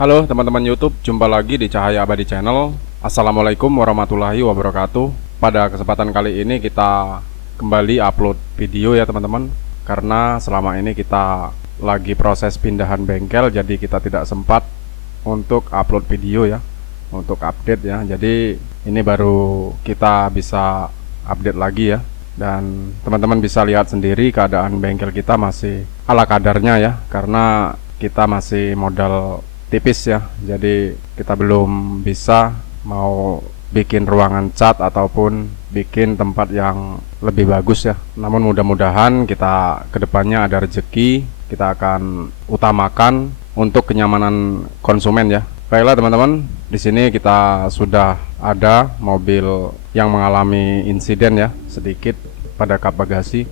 Halo teman-teman YouTube, jumpa lagi di Cahaya Abadi Channel. Assalamualaikum warahmatullahi wabarakatuh. Pada kesempatan kali ini kita kembali upload video ya teman-teman. Karena selama ini kita lagi proses pindahan bengkel, jadi kita tidak sempat untuk upload video ya, untuk update ya. Jadi ini baru kita bisa update lagi ya. Dan teman-teman bisa lihat sendiri keadaan bengkel kita masih ala kadarnya ya, karena kita masih modal tipis ya, jadi kita belum bisa mau bikin ruangan cat ataupun bikin tempat yang lebih bagus ya. Namun mudah-mudahan kita kedepannya ada rezeki, kita akan utamakan untuk kenyamanan konsumen ya. Baiklah teman-teman, di sini kita sudah ada mobil yang mengalami insiden ya sedikit pada kap bagasi,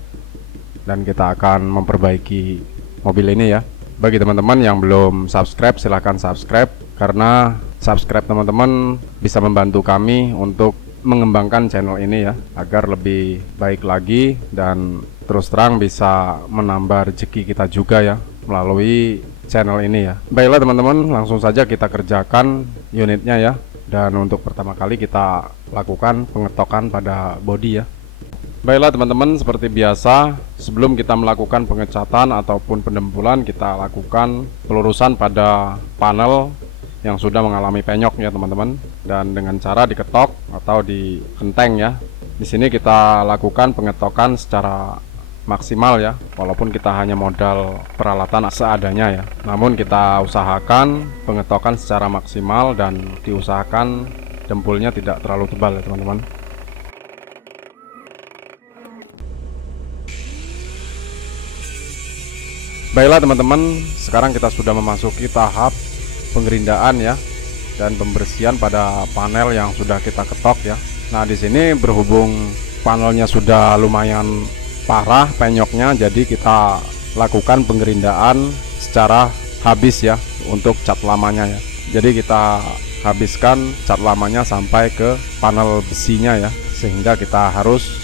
dan kita akan memperbaiki mobil ini ya. Bagi teman-teman yang belum subscribe, silahkan subscribe, karena subscribe teman-teman bisa membantu kami untuk mengembangkan channel ini ya, agar lebih baik lagi dan terus terang bisa menambah rezeki kita juga ya melalui channel ini ya. Baiklah teman-teman, langsung saja kita kerjakan unitnya ya. Dan untuk pertama kali kita lakukan pengetokan pada bodi ya. Baiklah teman-teman, seperti biasa sebelum kita melakukan pengecatan ataupun pendempulan, kita lakukan pelurusan pada panel yang sudah mengalami penyok ya teman-teman, dan dengan cara diketok atau dikenteng ya. Di sini kita lakukan pengetokan secara maksimal ya, walaupun kita hanya modal peralatan seadanya ya. Namun kita usahakan pengetokan secara maksimal dan diusahakan dempulnya tidak terlalu tebal ya teman-teman. Baiklah teman-teman, sekarang kita sudah memasuki tahap pengerindaan ya dan pembersihan pada panel yang sudah kita ketok ya. Nah, di sini berhubung panelnya sudah lumayan parah penyoknya, jadi kita lakukan pengerindaan secara habis ya untuk cat lamanya ya. Jadi kita habiskan cat lamanya sampai ke panel besinya ya, sehingga kita harus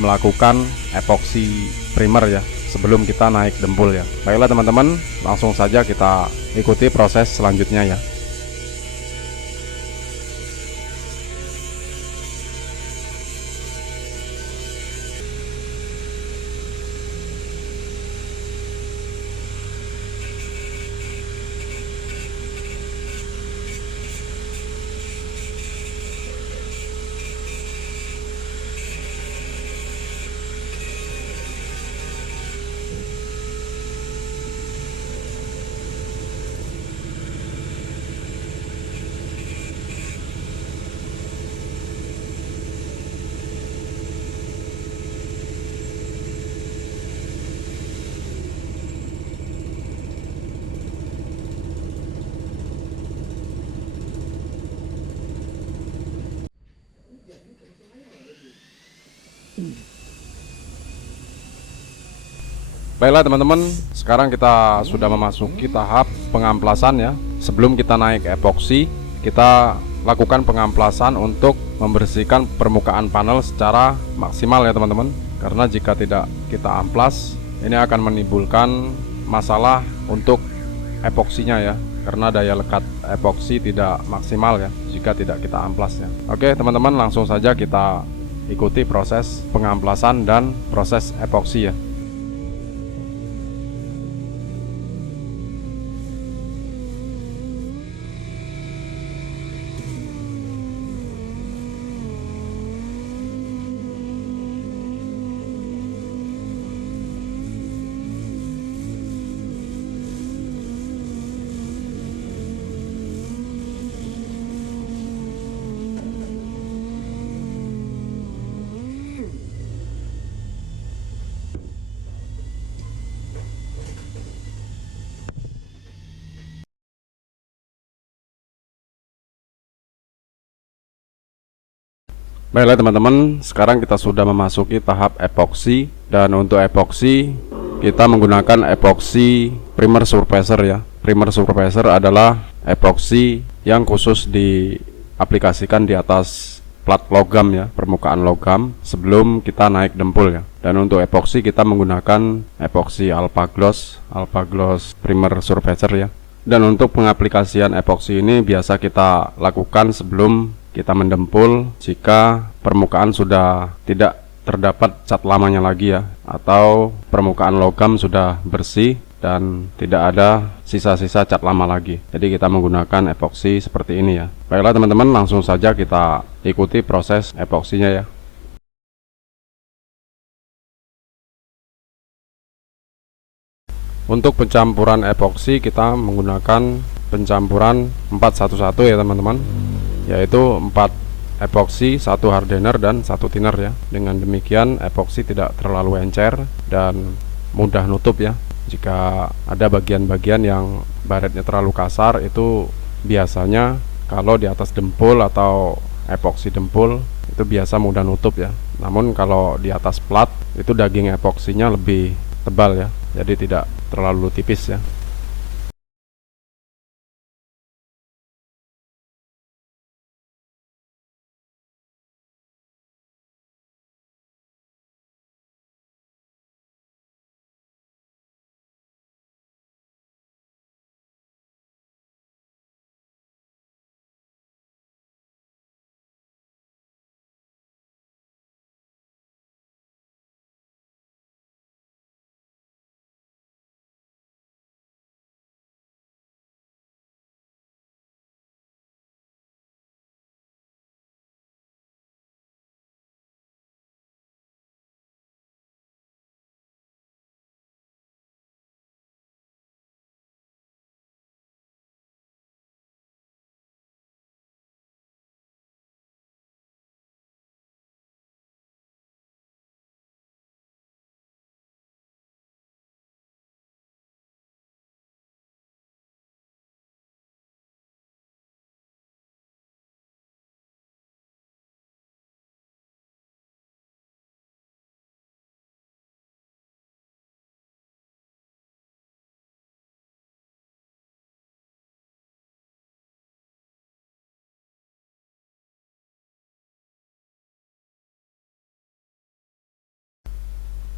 melakukan epoksi primer ya sebelum kita naik dempul ya. Baiklah teman-teman, langsung saja kita ikuti proses selanjutnya ya. Baiklah teman-teman, sekarang kita sudah memasuki tahap pengamplasan ya. Sebelum kita naik epoksi, kita lakukan pengamplasan untuk membersihkan permukaan panel secara maksimal ya teman-teman. Karena jika tidak kita amplas, ini akan menimbulkan masalah untuk epoksinya ya, karena daya lekat epoksi tidak maksimal ya jika tidak kita amplas ya. Oke teman-teman, langsung saja kita ikuti proses pengamplasan dan proses epoksi ya. Baiklah teman-teman, sekarang kita sudah memasuki tahap epoksi, dan untuk epoksi kita menggunakan epoksi primer surfacer ya. Primer surfacer adalah epoksi yang khusus diaplikasikan di atas plat logam ya, permukaan logam sebelum kita naik dempul ya. Dan untuk epoksi kita menggunakan epoksi Alpha Gloss primer surfacer ya. Dan untuk pengaplikasian epoksi ini biasa kita lakukan sebelum kita mendempul jika permukaan sudah tidak terdapat cat lamanya lagi ya, atau permukaan logam sudah bersih dan tidak ada sisa-sisa cat lama lagi. Jadi kita menggunakan epoksi seperti ini ya. Baiklah teman-teman, langsung saja kita ikuti proses epoksinya ya. Untuk pencampuran epoksi kita menggunakan pencampuran 411 ya teman-teman, yaitu 4 epoksi, 1 hardener dan 1 thinner ya. Dengan demikian epoksi tidak terlalu encer dan mudah nutup ya. Jika ada bagian-bagian yang baretnya terlalu kasar, itu biasanya kalau di atas dempul atau epoksi dempul itu biasa mudah nutup ya. Namun kalau di atas plat itu daging epoksinya lebih tebal ya, jadi tidak terlalu tipis ya.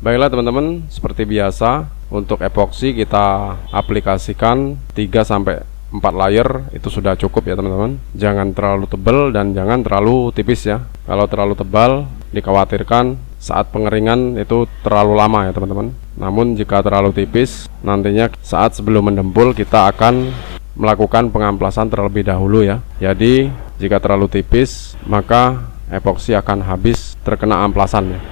Baiklah teman-teman, seperti biasa untuk epoksi kita aplikasikan 3-4 layer, itu sudah cukup ya teman-teman. Jangan terlalu tebal dan jangan terlalu tipis ya. Kalau terlalu tebal dikhawatirkan saat pengeringan itu terlalu lama ya teman-teman. Namun jika terlalu tipis, nantinya saat sebelum mendempul kita akan melakukan pengamplasan terlebih dahulu ya. Jadi jika terlalu tipis maka epoksi akan habis terkena amplasan ya.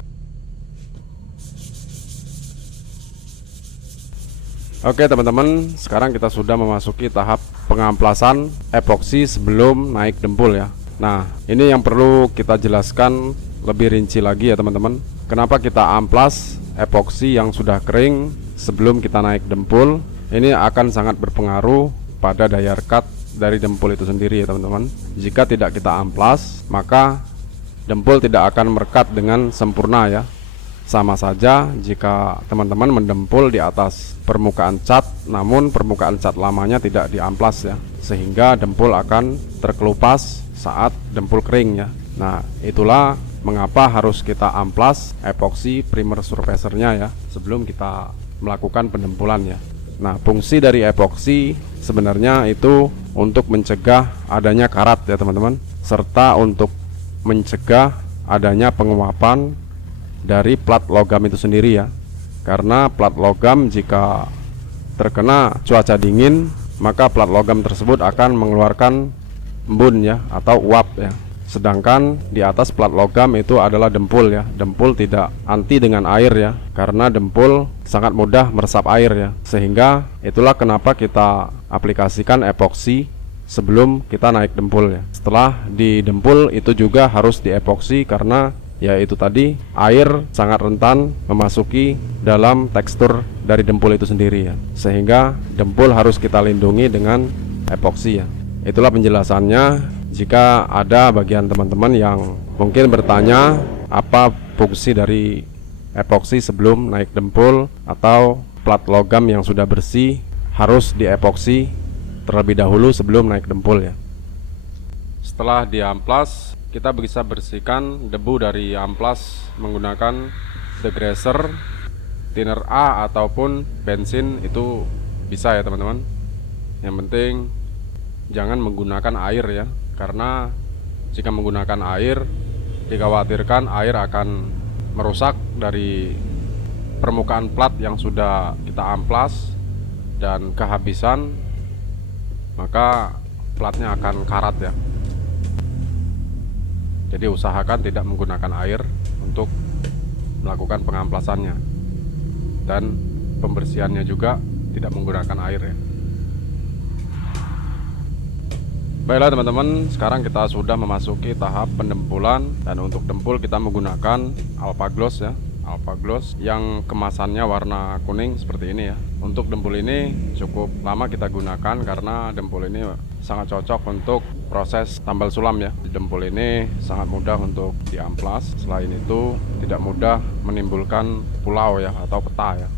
Oke teman-teman, sekarang kita sudah memasuki tahap pengamplasan epoksi sebelum naik dempul ya. Nah, ini yang perlu kita jelaskan lebih rinci lagi ya teman-teman. Kenapa kita amplas epoksi yang sudah kering sebelum kita naik dempul? Ini akan sangat berpengaruh pada daya rekat dari dempul itu sendiri ya teman-teman. Jika tidak kita amplas, maka dempul tidak akan merekat dengan sempurna ya. Sama saja jika teman-teman mendempul di atas permukaan cat, namun permukaan cat lamanya tidak diamplas ya, sehingga dempul akan terkelupas saat dempul kering ya. Nah, itulah mengapa harus kita amplas epoksi primer surfacernya ya sebelum kita melakukan pendempulan ya. Nah, fungsi dari epoksi sebenarnya itu untuk mencegah adanya karat ya teman-teman, serta untuk mencegah adanya penguapan dari plat logam itu sendiri ya. Karena plat logam jika terkena cuaca dingin, maka plat logam tersebut akan mengeluarkan embun ya, atau uap ya. Sedangkan di atas plat logam itu adalah dempul ya. Dempul tidak anti dengan air ya, karena dempul sangat mudah meresap air ya. Sehingga itulah kenapa kita aplikasikan epoksi sebelum kita naik dempul ya. Setelah di dempul itu juga harus diepoksi, karena ya itu tadi, air sangat rentan memasuki dalam tekstur dari dempul itu sendiri ya. Sehingga dempul harus kita lindungi dengan epoksi ya. Itulah penjelasannya. Jika ada bagian teman-teman yang mungkin bertanya apa fungsi dari epoksi sebelum naik dempul, atau plat logam yang sudah bersih harus diepoksi terlebih dahulu sebelum naik dempul ya. Setelah diamplas, kita bisa bersihkan debu dari amplas menggunakan degreaser, thinner A ataupun bensin, itu bisa ya teman-teman. Yang penting jangan menggunakan air ya, karena jika menggunakan air dikhawatirkan air akan merusak dari permukaan plat yang sudah kita amplas, dan kehabisan maka platnya akan karat ya. Jadi usahakan tidak menggunakan air untuk melakukan pengamplasannya, dan pembersihannya juga tidak menggunakan air ya. Baiklah teman-teman, sekarang kita sudah memasuki tahap pendempulan, dan untuk dempul kita menggunakan Alpha Gloss ya. Alpha Gloss yang kemasannya warna kuning seperti ini ya. Untuk dempul ini cukup lama kita gunakan karena dempul ini sangat cocok untuk proses tambal sulam ya. Dempul ini sangat mudah untuk diamplas. Selain itu tidak mudah menimbulkan pulau ya atau peta ya.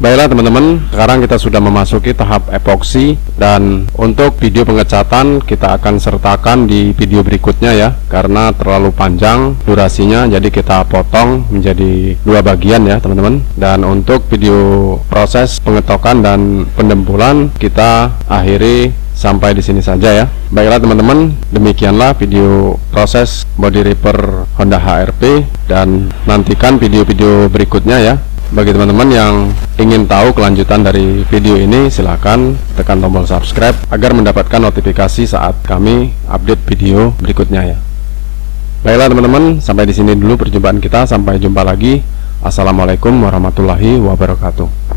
Baiklah teman-teman, sekarang kita sudah memasuki tahap epoksi, dan untuk video pengecatan kita akan sertakan di video berikutnya ya, karena terlalu panjang durasinya, jadi kita potong menjadi dua bagian ya teman-teman. Dan untuk video proses pengetokan dan pendempulan kita akhiri sampai di sini saja ya. Baiklah teman-teman, demikianlah video proses body repair Honda HR-V, dan nantikan video-video berikutnya ya. Bagi teman-teman yang ingin tahu kelanjutan dari video ini, silahkan tekan tombol subscribe agar mendapatkan notifikasi saat kami update video berikutnya ya. Baiklah teman-teman, sampai di sini dulu perjumpaan kita. Sampai jumpa lagi. Assalamualaikum warahmatullahi wabarakatuh.